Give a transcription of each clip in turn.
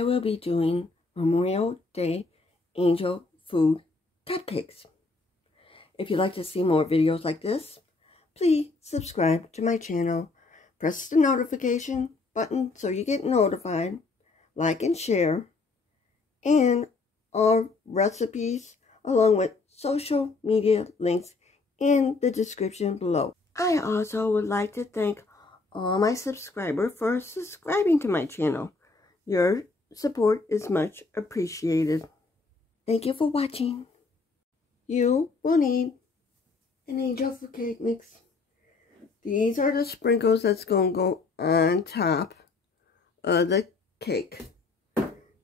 I will be doing Memorial Day angel food cupcakes. If you'd like to see more videos like this, please subscribe to my channel. Press the notification button so you get notified. Like and share. And all recipes along with social media links in the description below. I also would like to thank all my subscribers for subscribing to my channel. Your support is much appreciated. Thank you for watching. You will need an angel food cake mix. These are the sprinkles that's going to go on top of the cake.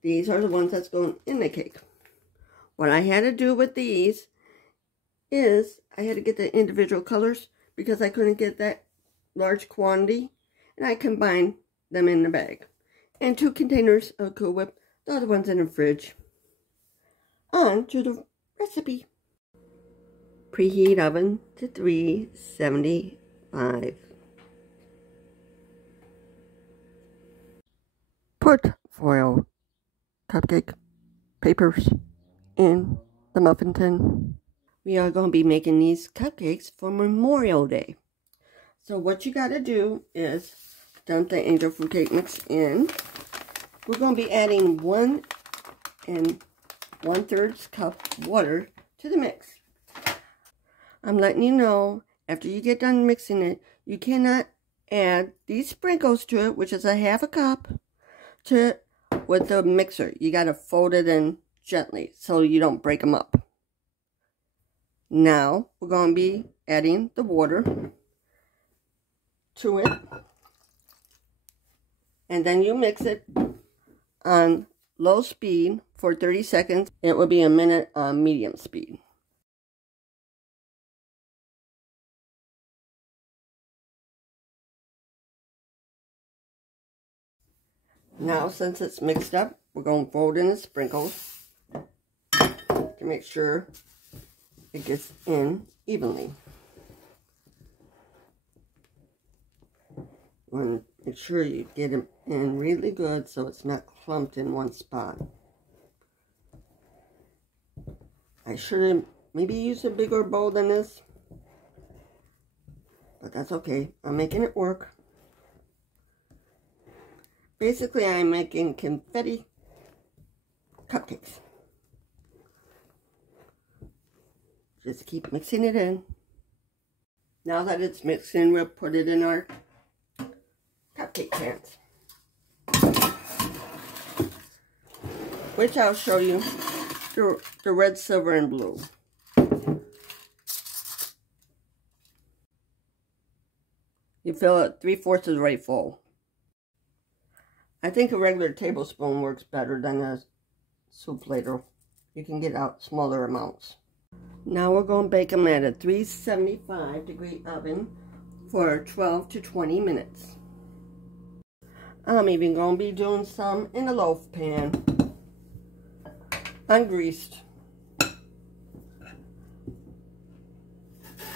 These are the ones that's going in the cake. What I had to do with these is I had to get the individual colors because I couldn't get that large quantity, and I combined them in the bag. And 2 containers of Cool Whip, the other ones in the fridge. On to the recipe. Preheat oven to 375. Put foil cupcake papers in the muffin tin. We are going to be making these cupcakes for Memorial Day. So what you got to do is dump the angel food cake mix in. We're going to be adding 1 1/3 cup water to the mix. I'm letting you know, after you get done mixing it, you cannot add these sprinkles to it, which is a 1/2 cup, with the mixer. You got to fold it in gently so you don't break them up. Now we're going to be adding the water to it, and then you mix it on low speed for 30 seconds. It will be a minute on medium speed. Now, since it's mixed up, we're going to fold in the sprinkles to make sure it gets in evenly. You want to make sure you get it in really good so it's not clumped in one spot. I should have maybe used a bigger bowl than this, but that's okay. I'm making it work. Basically, I'm making confetti cupcakes. Just keep mixing it in. Now that it's mixed in, we'll put it in our cupcake pans, which I'll show you the red, silver, and blue. You fill it 3/4 is right full. I think a regular tablespoon works better than a soup ladle. You can get out smaller amounts. Now we're going to bake them at a 375-degree oven for 12 to 20 minutes. I'm even going to be doing some in a loaf pan, ungreased,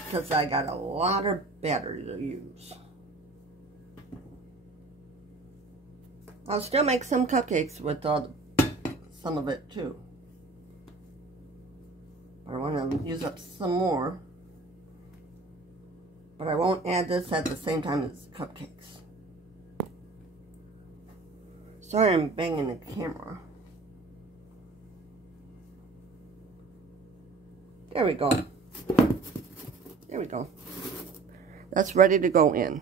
because I got a lot of batter to use. I'll still make some cupcakes with some of it too. I want to use up some more, but I won't add this at the same time as cupcakes. Sorry I'm banging the camera. There we go. There we go. That's ready to go in.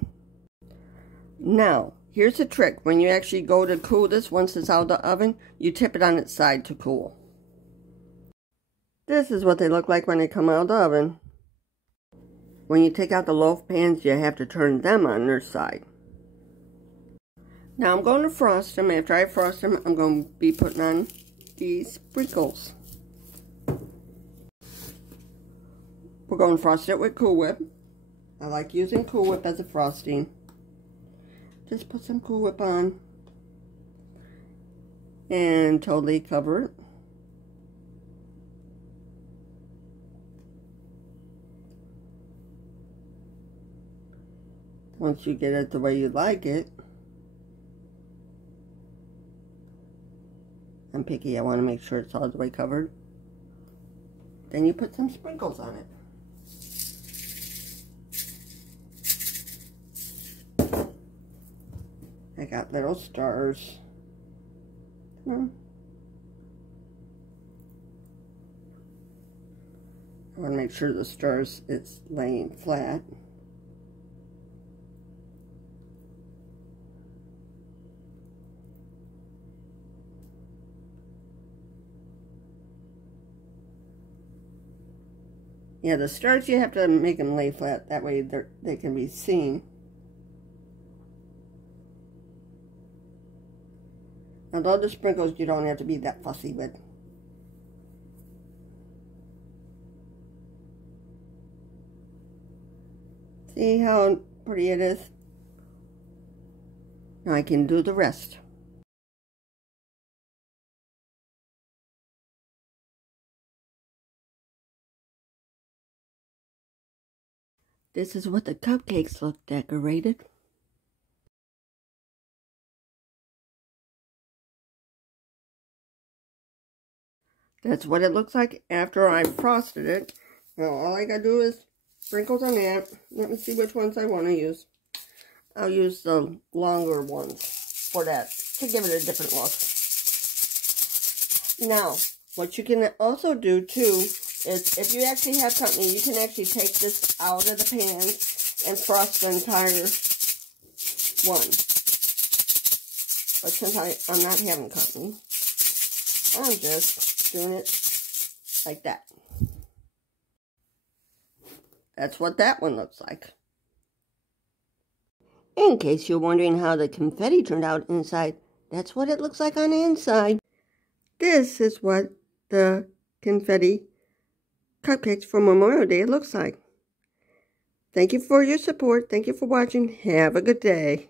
Now, here's the trick. When you actually go to cool this, once it's out of the oven, you tip it on its side to cool. This is what they look like when they come out of the oven. When you take out the loaf pans, you have to turn them on their side. Now I'm going to frost them. After I frost them, I'm going to be putting on these sprinkles. We're going to frost it with Cool Whip. I like using Cool Whip as a frosting. Just put some Cool Whip on and totally cover it. Once you get it the way you like it, I'm picky. I want to make sure it's all the way covered. Then you put some sprinkles on it. I got little stars. Come on. I want to make sure the stars, it's laying flat. Yeah, the stars, you have to make them lay flat. That way they can be seen. Although the sprinkles, you don't have to be that fussy with. See how pretty it is? Now I can do the rest. This is what the cupcakes look decorated. That's what it looks like after I frosted it. Now all I gotta do is sprinkles on that. Let me see which ones I want to use. I'll use the longer ones for that, to give it a different look. Now, what you can also do too is, if you actually have company, you can actually take this out of the pan and frost the entire one. But since I'm not having company, I'm just doing it like that. That's what that one looks like. In case you're wondering how the confetti turned out inside, that's what it looks like on the inside. This is what the confetti cupcakes for Memorial Day looks like. Thank you for your support. Thank you for watching. Have a good day.